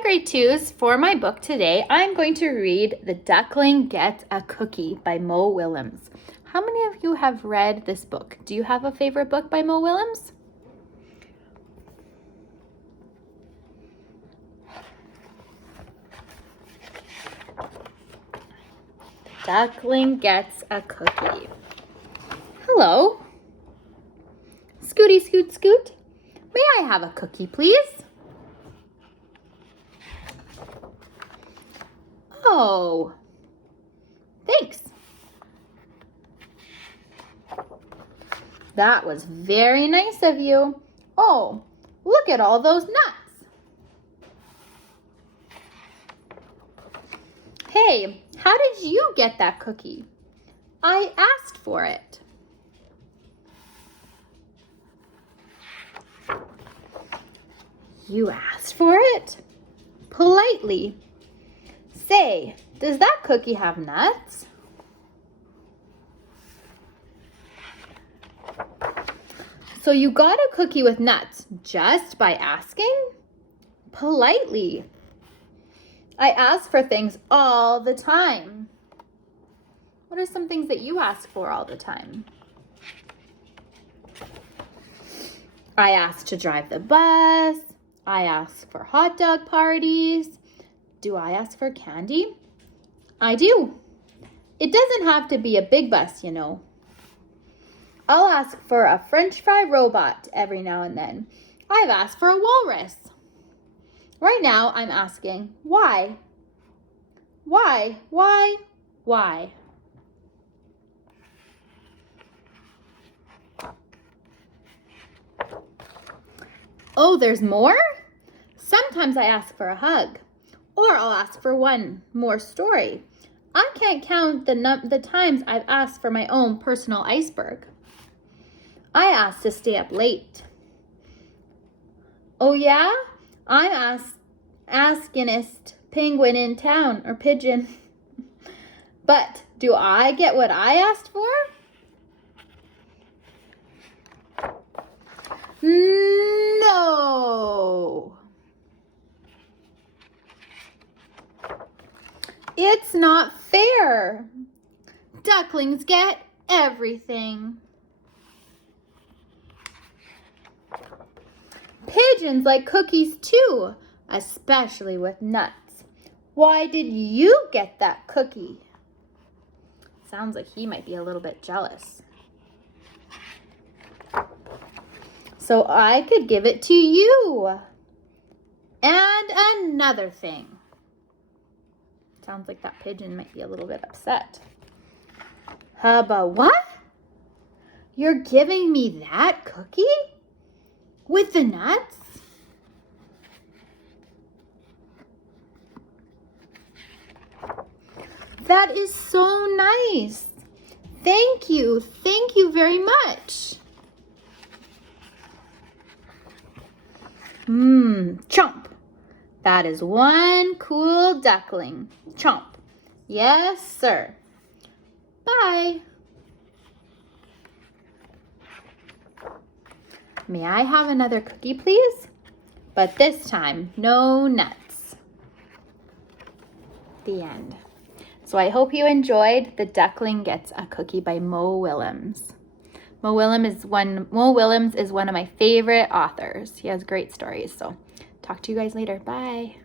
Hi grade 2s, for my book today, I'm going to read The Duckling Gets a Cookie by Mo Willems. How many of you have read this book? Do you have a favorite book by Mo Willems? The Duckling Gets a Cookie. Hello. Scooty, scoot, scoot. May I have a cookie, please? Oh, thanks. That was very nice of you. Oh, look at all those nuts. Hey, how did you get that cookie? I asked for it. You asked for it? Politely. Say, does that cookie have nuts? So you got a cookie with nuts just by asking? Politely. I ask for things all the time. What are some things that you ask for all the time? I ask to drive the bus. I ask for hot dog parties. Do I ask for candy? I do. It doesn't have to be a big bus, you know. I'll ask for a French fry robot every now and then. I've asked for a walrus. Right now, I'm asking, why? Why? Why? Why? Oh, there's more? Sometimes I ask for a hug, or I'll ask for one more story. I can't count the times I've asked for my own personal iceberg. I asked to stay up late. Oh yeah? I'm askingest penguin in town, or pigeon. But do I get what I asked for? No. It's not fair. Ducklings get everything. Pigeons like cookies too, especially with nuts. Why did you get that cookie? Sounds like he might be a little bit jealous. So I could give it to you. And another thing. Sounds like that pigeon might be a little bit upset. Hubba, what? You're giving me that cookie? With the nuts? That is so nice. Thank you. Thank you very much. Chomp. That is one cool duckling. Chomp. Yes, sir. Bye. May I have another cookie, please? But this time, no nuts. The end. So I hope you enjoyed The Duckling Gets a Cookie by Mo Willems. Mo Willems is one of my favorite authors. He has great stories. So talk to you guys later. Bye.